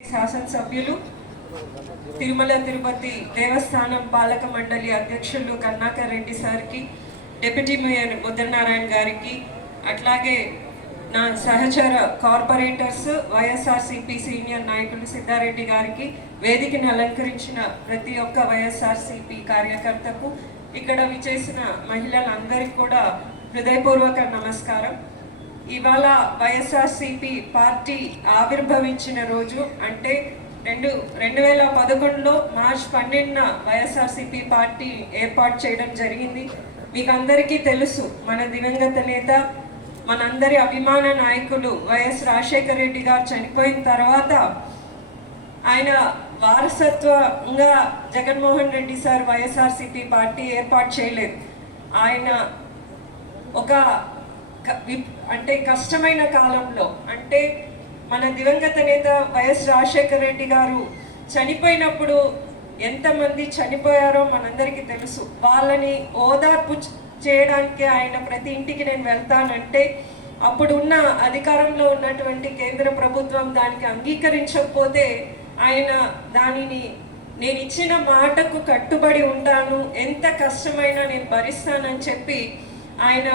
శాసనసభ్యులు తిరుమల తిరుపతి దేవస్థానం పాలక మండలి అధ్యక్షులు కర్ణాకర్ రెడ్డి సార్కి, డిప్యూటీ మేయర్ ముద్రనారాయణ గారికి, అట్లాగే నా సహచర కార్పొరేటర్స్ వైఎస్ఆర్సీపీ సీనియర్ నాయకులు సిద్ధారెడ్డి గారికి, వేదికను అలంకరించిన ప్రతి ఒక్క వైఎస్ఆర్సీపీ కార్యకర్తకు, ఇక్కడ విచేసిన మహిళలందరికీ కూడా హృదయపూర్వక నమస్కారం. ఇవాళ వైఎస్ఆర్సీపీ పార్టీ ఆవిర్భవించిన రోజు, అంటే 2011లో మార్చి 12న వైఎస్ఆర్సీపీ పార్టీ ఏర్పాటు చేయడం జరిగింది. మీకు అందరికీ తెలుసు, మన దివంగత నేత, మనందరి అభిమాన నాయకులు వైఎస్ రాజశేఖర రెడ్డి గారు చనిపోయిన తర్వాత ఆయన వారసత్వంగా జగన్మోహన్ రెడ్డి సార్ వైఎస్ఆర్సీపీ పార్టీ ఏర్పాటు చేయలేదు. ఆయన ఒక అంటే కష్టమైన కాలంలో, అంటే మన దివంగత నేత వైఎస్ రాజశేఖర రెడ్డి గారు చనిపోయినప్పుడు ఎంతమంది చనిపోయారో మనందరికీ తెలుసు. వాళ్ళని ఓదార్పు చేయడానికి ఆయన ప్రతి ఇంటికి నేను వెళ్తానంటే అప్పుడున్న అధికారంలో ఉన్నటువంటి కేంద్ర ప్రభుత్వం దానికి అంగీకరించకపోతే ఆయన దానిని నేను ఇచ్చిన మాటకు కట్టుబడి ఉంటాను, ఎంత కష్టమైనా నేను భరిస్తానని చెప్పి ఆయన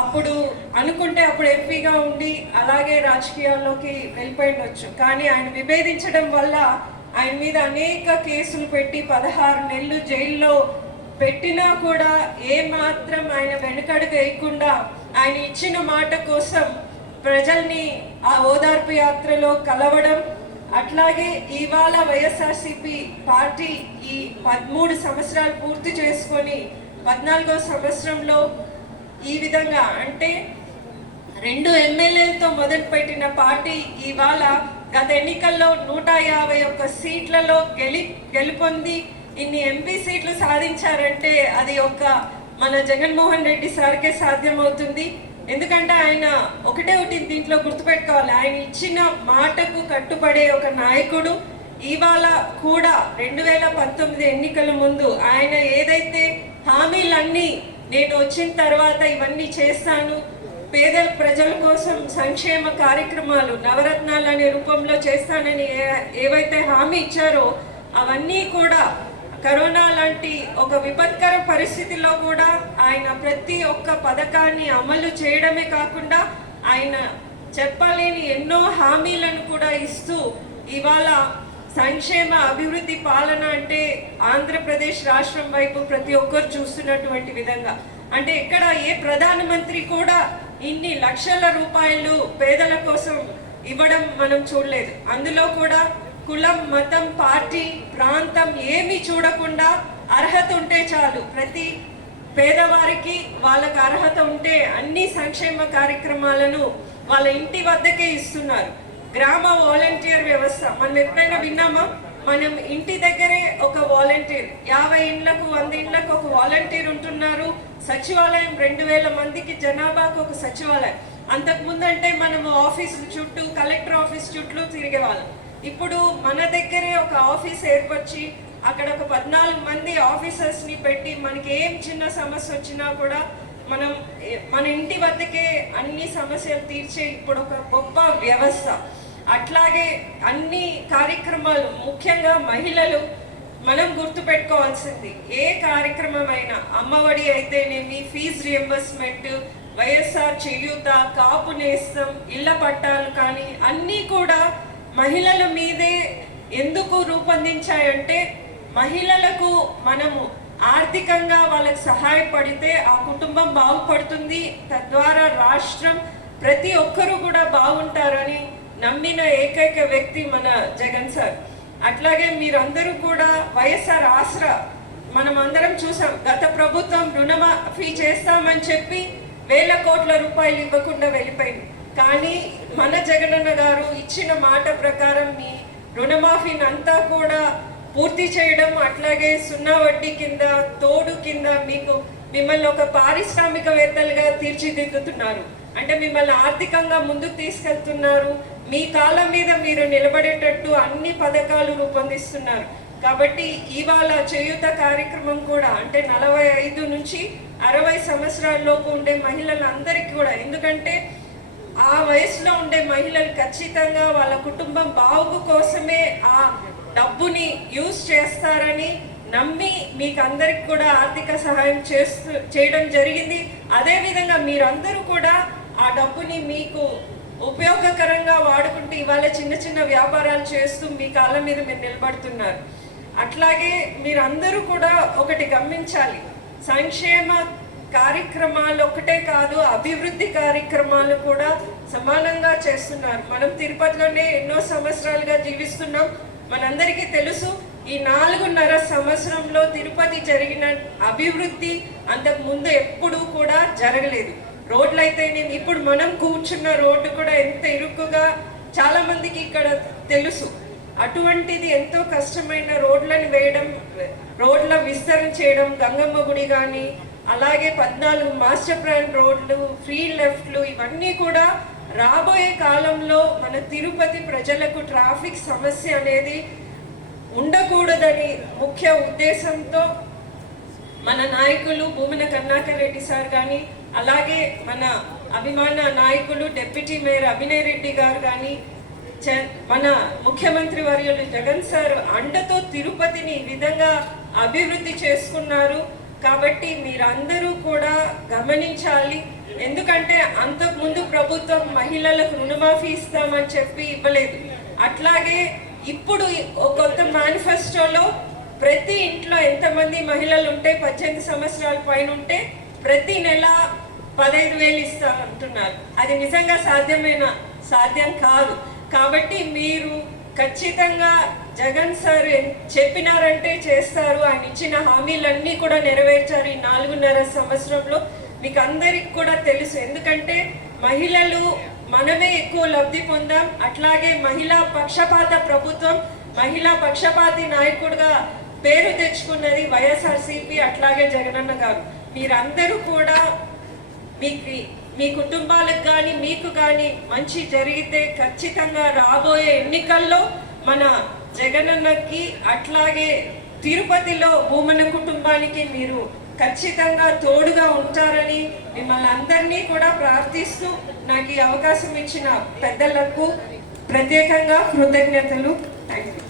అప్పుడు అనుకుంటే అప్పుడు ఎంపీగా ఉండి అలాగే రాజకీయాల్లోకి వెళ్ళిపోయిండొచ్చు. కానీ ఆయన విభేదించడం వల్ల ఆయన మీద అనేక కేసులు పెట్టి 16 నెలలు జైల్లో పెట్టినా కూడా ఏమాత్రం ఆయన వెనుకడుగు వేయకుండా ఆయన ఇచ్చిన మాట కోసం ప్రజల్ని ఆ ఓదార్పు యాత్రలో కలవడం, అట్లాగే ఇవాళ వైఎస్ఆర్సీపీ పార్టీ ఈ 13 సంవత్సరాలు పూర్తి చేసుకొని 14వ సంవత్సరంలో ఈ విధంగా, అంటే 2 ఎమ్మెల్యేలతో మొదలుపెట్టిన పార్టీ ఇవాళ గత ఎన్నికల్లో 151 సీట్లలో గెలుపొంది ఇన్ని ఎంపీ సీట్లు సాధించారంటే అది మన జగన్మోహన్ రెడ్డి సార్కే సాధ్యమవుతుంది. ఎందుకంటే ఆయన ఒకటి దీంట్లో గుర్తుపెట్టుకోవాలి, ఆయన ఇచ్చిన మాటకు కట్టుబడే ఒక నాయకుడు. ఇవాళ కూడా 2019 ఎన్నికల ముందు ఆయన ఏదైతే హామీలన్నీ నేను వచ్చిన తర్వాత ఇవన్నీ చేస్తాను, పేద ప్రజల కోసం సంక్షేమ కార్యక్రమాలు నవరత్నాలు అనే రూపంలో చేస్తానని ఏవైతే హామీ ఇచ్చారో అవన్నీ కూడా కరోనా లాంటి ఒక విపత్కర పరిస్థితిలో కూడా ఆయన ప్రతి ఒక్క పథకాన్ని అమలు చేయడమే కాకుండా ఆయన చెప్పలేని ఎన్నో హామీలను కూడా ఇస్తూ ఇవాళ సంక్షేమ అభివృద్ధి పాలన అంటే ఆంధ్రప్రదేశ్ రాష్ట్రం వైపు ప్రతి ఒక్కరు చూస్తున్నటువంటి విధంగా, అంటే ఇక్కడ ఏ ప్రధానమంత్రి కూడా ఇన్ని లక్షల రూపాయలు పేదల కోసం ఇవ్వడం మనం చూడలేదు. అందులో కూడా కులం, మతం, పార్టీ, ప్రాంతం ఏమీ చూడకుండా అర్హత ఉంటే చాలు, ప్రతి పేదవారికి వాళ్ళకు అర్హత ఉంటే అన్ని సంక్షేమ కార్యక్రమాలను వాళ్ళ ఇంటి వద్దకే ఇస్తున్నారు. గ్రామ వాలంటీర్ వ్యవస్థ మనం ఎప్పుడైనా విన్నామా? మనం ఇంటి దగ్గరే ఒక వాలంటీర్, 50 ఇండ్లకు 100 ఇండ్లకు ఒక వాలంటీర్ ఉంటున్నారు. సచివాలయం 2000 మందికి జనాభాకు ఒక సచివాలయం. అంతకుముందు అంటే మనము ఆఫీసుల చుట్టూ, కలెక్టర్ ఆఫీస్ చుట్టూ తిరిగేవాళ్ళం. ఇప్పుడు మన దగ్గరే ఒక ఆఫీస్ ఏర్పరిచి అక్కడ ఒక 14 మంది ఆఫీసర్స్ని పెట్టి మనకి ఏం చిన్న సమస్య వచ్చినా కూడా మన ఇంటి వద్దకే అన్ని సమస్యలు తీర్చే ఇప్పుడు ఒక గొప్ప వ్యవస్థ. అట్లాగే అన్ని కార్యక్రమాలు, ముఖ్యంగా మహిళలు మనం గుర్తుపెట్టుకోవాల్సింది, ఏ కార్యక్రమం అయినా అమ్మఒడి అయితేనేమి, ఫీజు రియంబర్స్మెంట్, వైఎస్ఆర్ చేయూత, కాపు నేస్తం, ఇళ్ల పట్టాలు కానీ అన్నీ కూడా మహిళల మీదే ఎందుకు రూపొందించాయంటే మహిళలకు మనము ఆర్థికంగా వాళ్ళకి సహాయపడితే ఆ కుటుంబం బాగుపడుతుంది, తద్వారా రాష్ట్రం ప్రతి ఒక్కరూ కూడా బాగుంటారని నమ్మిన ఏకైక వ్యక్తి మన జగన్ సార్. అట్లాగే మీరందరూ కూడా వైఎస్ఆర్ ఆసరా మనం అందరం చూసాం. గత ప్రభుత్వం రుణమాఫీ చేస్తామని చెప్పి 1000 కోట్ల రూపాయలు ఇవ్వకుండా వెళ్ళిపోయింది. కానీ మన జగనన్న గారు ఇచ్చిన మాట ప్రకారం మీ రుణమాఫీని అంతా కూడా పూర్తి చేయడం, అట్లాగే 0 వడ్డీ కింద, తోడు కింద మిమ్మల్ని ఒక పారిశ్రామికవేత్తలుగా తీర్చిదిద్దుతున్నారు. అంటే మిమ్మల్ని ఆర్థికంగా ముందుకు తీసుకెళ్తున్నారు. మీ కాళ్ళ మీద మీరు నిలబడేటట్టు అన్ని పథకాలు రూపొందిస్తున్నారు. కాబట్టి ఇవాళ చేయూత కార్యక్రమం కూడా, అంటే 45 నుంచి 60 సంవత్సరాల్లోపు ఉండే మహిళలందరికీ కూడా, ఎందుకంటే ఆ వయసులో ఉండే మహిళలు ఖచ్చితంగా వాళ్ళ కుటుంబం బాగు కోసమే ఆ డబ్బుని యూజ్ చేస్తారని నమ్మి మీకు అందరికి కూడా ఆర్థిక సహాయం చేయడం జరిగింది. అదేవిధంగా మీరందరూ కూడా ఆ డబ్బుని మీకు ఉపయోగకరంగా వాడుకుంటూ ఇవాళ చిన్న చిన్న వ్యాపారాలు చేస్తూ మీ కాళ్ళ మీద మీరు నిలబడుతున్నారు. అట్లాగే మీరందరూ కూడా ఒకటి గమనించాలి, సంక్షేమ కార్యక్రమాలు ఒకటే కాదు, అభివృద్ధి కార్యక్రమాలు కూడా సమానంగా చేస్తున్నారు. మనం తిరుపతిలోనే ఎన్నో సంవత్సరాలుగా జీవిస్తున్నాం. మనందరికీ తెలుసు, ఈ 4.5 సంవత్సరంలో తిరుపతి జరిగిన అభివృద్ధి అంతకు ముందు ఎప్పుడూ కూడా జరగలేదు. రోడ్లు అయితే నేను ఇప్పుడు మనం కూర్చున్న రోడ్డు కూడా ఎంత ఇరుకుగా చాలా మందికి ఇక్కడ తెలుసు. అటువంటిది ఎంతో కష్టమైన రోడ్లను వేయడం, రోడ్ల విస్తరణ చేయడం, గంగమ్మ గుడి కానీ అలాగే 14 మాస్టర్ ప్లాన్ రోడ్లు, ఫ్రీ లెఫ్ట్లు, ఇవన్నీ కూడా రాబోయే కాలంలో మన తిరుపతి ప్రజలకు ట్రాఫిక్ సమస్య అనేది ఉండకూడదని ముఖ్య ఉద్దేశంతో మన నాయకులు భూమన కరుణాకర్ రెడ్డి సార్ కానీ అలాగే మన అభిమాన నాయకులు డిప్యూటీ మేయర్ అభినయ్ రెడ్డి గారు కానీ మన ముఖ్యమంత్రి వర్యులు జగన్ సార్ అండతో తిరుపతిని ఈ విధంగా అభివృద్ధి చేసుకున్నారు. కాబట్టి మీరందరూ కూడా గమనించాలి. ఎందుకంటే అంతకుముందు ప్రభుత్వం మహిళలకు రుణమాఫీ ఇస్తామని చెప్పి ఇవ్వలేదు. అట్లాగే ఇప్పుడు కొత్త మేనిఫెస్టోలో ప్రతి ఇంట్లో ఎంతమంది మహిళలు ఉంటే 18 సంవత్సరాల పైన ఉంటే ప్రతి నెల 15,000 ఇస్తా అంటున్నారు. అది నిజంగా సాధ్యం కాదు. కాబట్టి మీరు ఖచ్చితంగా జగన్ సార్ చెప్పినారంటే చేస్తారు. ఆయన ఇచ్చిన హామీలన్నీ కూడా నెరవేర్చారు ఈ 4.5 సంవత్సరంలో. మీకు అందరికి కూడా తెలుసు, ఎందుకంటే మహిళలు మనమే ఎక్కువ లబ్ధి పొందాం. అట్లాగే మహిళా పక్షపాత ప్రభుత్వం, మహిళా పక్షపాతి నాయకుడిగా పేరు తెచ్చుకున్నది వైఎస్ఆర్సీపీ, అట్లాగే జగనన్న గారు. మీరందరూ కూడా మీ కుటుంబాలకు కానీ మీకు కానీ మంచి జరిగితే ఖచ్చితంగా రాబోయే ఎన్నికల్లో మన జగనన్నకి అట్లాగే తిరుపతిలో భూమన కుటుంబానికి మీరు ఖచ్చితంగా తోడుగా ఉంటారని మిమ్మల్ని అందరినీ కూడా ప్రార్థిస్తూ నాకు ఈ అవకాశం ఇచ్చిన పెద్దలకు ప్రత్యేకంగా కృతజ్ఞతలు. Thank you.